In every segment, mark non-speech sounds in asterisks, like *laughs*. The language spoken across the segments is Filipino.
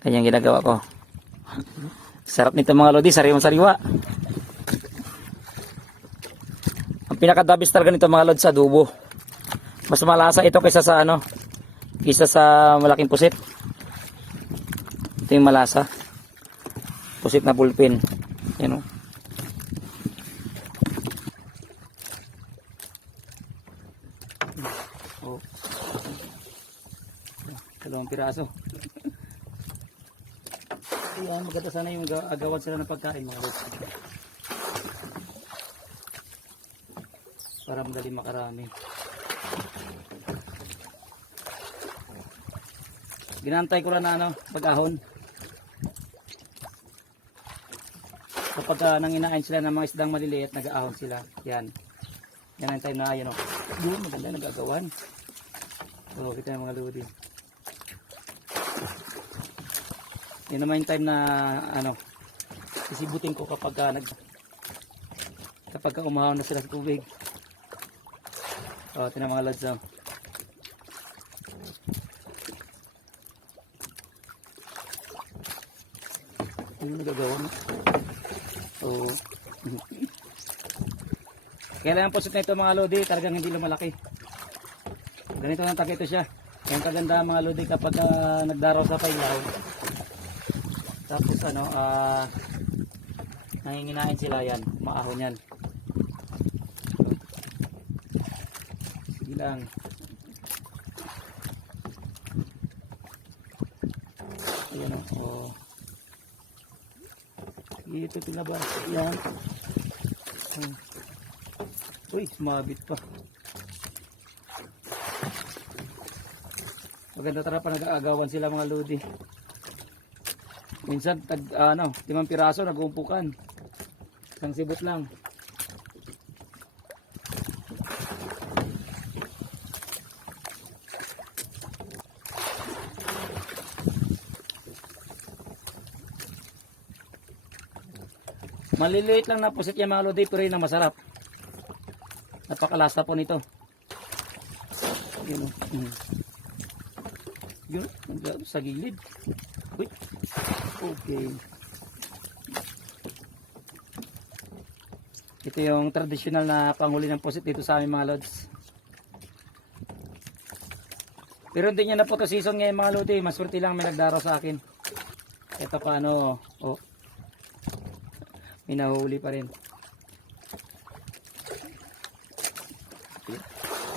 Kanyang ginagawa ko. Sarap nito mga lodi, sariwang sariwa. Ang pinakadabis talaga nito mga lodi sa adobo. Mas malasa ito kaysa sa ano, kaysa sa malaking pusit. Ito yung malasa. Pusit na pulpin. Yan o. Oh. Dalawang piraso. Ayan, maganda sana yung ga- agawan sila ng pagkain mga lods. Para madali makarami. Ginantay ko lang na ano, pag-ahon. Kapag uh, nanginain sila ng mga isdang maliliit, nag-aahon sila. Yan. Yan na yan o. Doon, maganda nagagawan. So, kita yung mga lodi. Yan naman yung time na ano, sisibutin ko kapag uh, nag kapag ka umahaw na sila sa tubig. Oh, tinan mga lads. Oh. Ano nagagawa mo? Oo. Kailangan po na ito mga lodi, talagang hindi lumalaki. Ganito ng takito siya. Yung kaganda mga lodi kapag ah, nagdaraw sa pailaw. Tapos ano, ah nanginginain sila yan, maahon yan. Sige lang. Ayan o. Oh. Ito tinabas. Yan. Hmm. Uy, sumabit pa. Maganda tara pa nag-aagawan sila mga lodi. Minsan tag ano, limang piraso nag-uumpukan. Isang sibot lang. Maliliit lang na pusit yung mga lodi pero yun ang masarap. Napakalasa po nito. Yun, oh. Mm. Yun, sa gilid. Okay. Ito yung traditional na panghuli ng pusit dito sa aming mga lods. Pero hindi niya na photo season ngayon mga lodi. Maswerte lang may nagdaraw sa akin. Ito pa ano, oh. oh. May nahuli pa rin.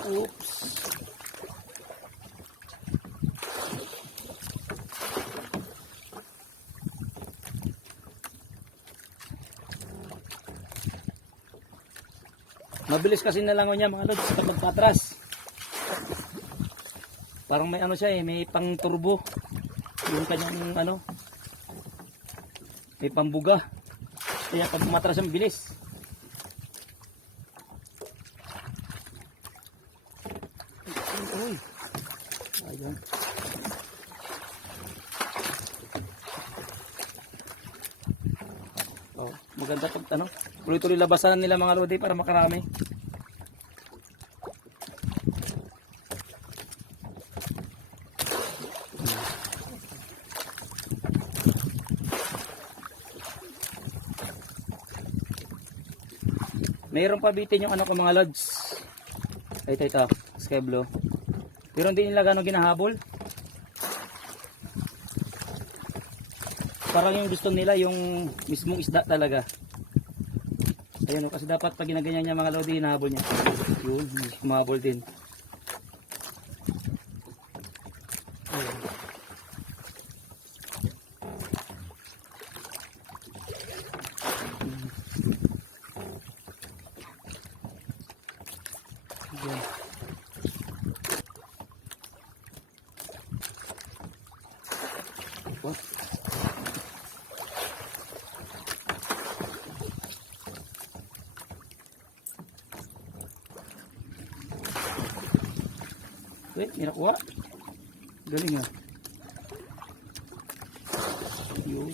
Oops. Mabilis kasi nalangon niya mga lods pag nagpatras. Parang may ano siya eh, may pang turbo. Yung kanyang ano, may pambuga. Kaya pag umatras ang bilis. Uy. Ayun. Oh, maganda pag ano, tuloy-tuloy labasan nila mga lodi para makarami. Mayroon pa bitin yung ano ko mga lods. Ito ito, sky blue. Pero hindi nila gano'ng ginahabol. Parang yung gusto nila yung mismong isda talaga. Ayun, oh, kasi dapat pag ginaganyan niya mga lodi, hinahabol niya. Yun, humahabol din. Ayan. What? Wait, may nakuha. Galing ah. Yun.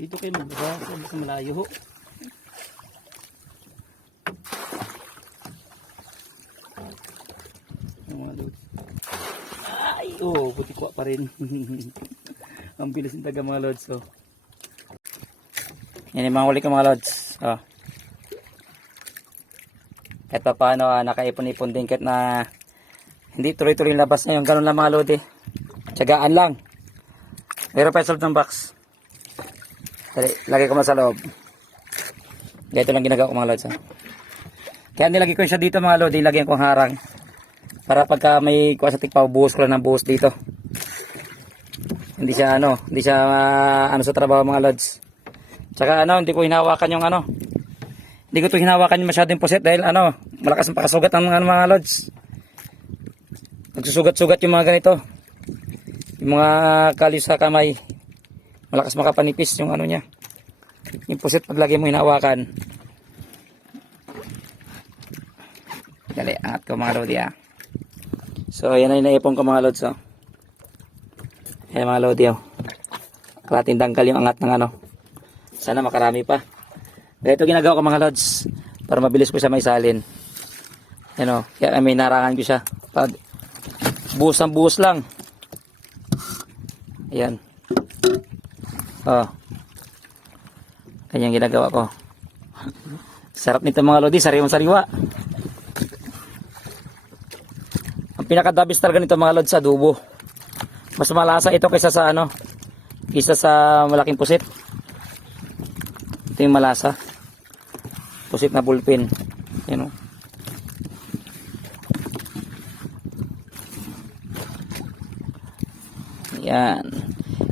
Dito kayo magbaba sa malayo ho. Ay, oh, buti ko pa rin. *laughs* Ang bilis ng taga mga lods, oh. Yan yung mga huli ko mga lods. Oh. Kahit pa paano, ah, nakaipon-ipon din kahit na hindi tuloy-tuloy labas na yung ganun lang mga lodi. Tsagaan lang. Sa loob ng box. Dali, lagay ko mo sa loob. Ganito lang ginagawa ko mga lods. Ha? Kaya nilagay ko siya dito mga lodi, lagyan ko harang. Para pagka may kuha sa tikpaw, buhos ko lang ng buhos dito. Hindi siya ano, hindi siya ah, ano sa trabaho mga lods. Tsaka ano, hindi ko hinawakan yung ano. Hindi ko to hinawakan yung masyadong puset dahil ano, malakas ang pakasugat ng ano, mga lods. Nagsusugat-sugat yung mga ganito. Yung mga kaliw sa kamay. Malakas makapanipis yung ano niya. Yung puset pag lagi mo hinawakan. Dali, angat ko mga lodi ah. So, yan ay naipon ko mga lods oh. Yan mga lodi oh. Kalating dangkal yung angat ng ano. Sana makarami pa. Kaya ito ginagawa ko mga lods. Para mabilis ko siya may salin. Yan oh. Kaya may narangan ko siya. Pag buhos ang buhos lang. Ayan. Oh. Kanyang ginagawa ko. Sarap nito mga lodi. Sariwang sariwa. Ang pinakadabis talaga nito mga lods sa adobo. Mas malasa ito kaysa sa ano. Kaysa sa malaking pusit. Ito yung malasa. Pusit na bullpen. Yan o. Yan.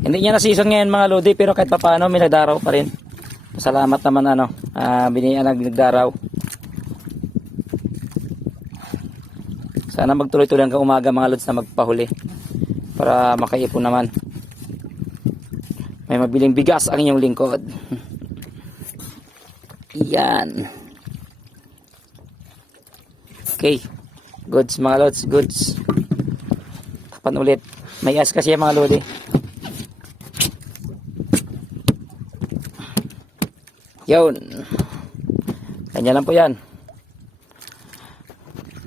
Hindi niya na season ngayon mga lodi pero kahit papaano may nagdaraw pa rin. Salamat naman ano. Uh, biniyan nag nagdaraw. Sana magtuloy-tuloy hanggang umaga mga lods na magpahuli. Para makaipon naman. May mabiling bigas ang inyong lingkod. Yan. Okay. Goods mga lods. Goods. Kapan ulit. May as kasi yung mga lodi. Yun. Kanya lang po yan.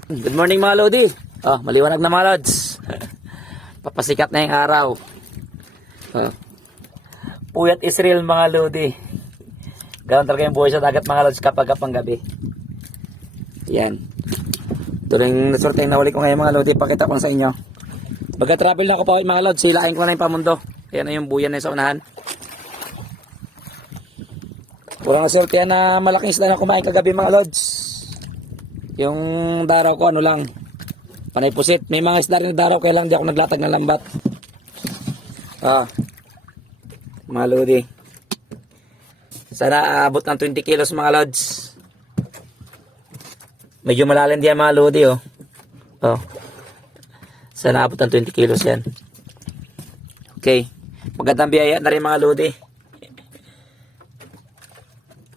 Good morning mga lodi. Oh, maliwanag na mga lods. *laughs* Papasikat na yung araw. Oh. Puyat Israel mga lodi. Ganun talaga yung buhay sa dagat mga lods kapag kapang gabi. Yan. Rin nasorte yung nahuli ko ngayon mga lodi. Pakita ko sa inyo. Baga travel na ako pa mga lods. Silain ko na yung pamundo. Yan na yung buyan na yung sa unahan. Purang nasorte yan na malaking isla na kumain kagabi mga lods. Yung daraw ko ano lang. Panay pusit. May mga isda rin na daraw kaya lang di ako naglatag ng lambat. Ah. Mga lodi. Sana aabot ng 20 kilos mga lods. Medyo malalim diyan mga lodi oh. Oh. Sana abot ng 20 kilos yan. Okay. Magandang biyaya na rin mga lodi.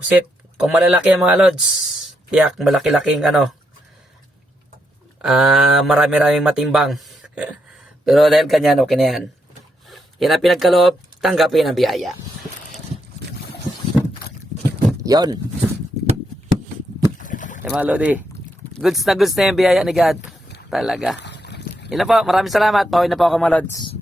Pusit. Kung malalaki ang mga lods, tiyak malaki-laking ano. Ah, marami-raming matimbang. *laughs* Pero dahil kanyan, okay na yan. Yan ang pinagkaloob, tanggapin ang biyaya. Yon. Eh mga lodi. Goods na goods na yung biyaya ni God. Talaga. Yun na po. Maraming salamat. Pauwi na po ako mga lods.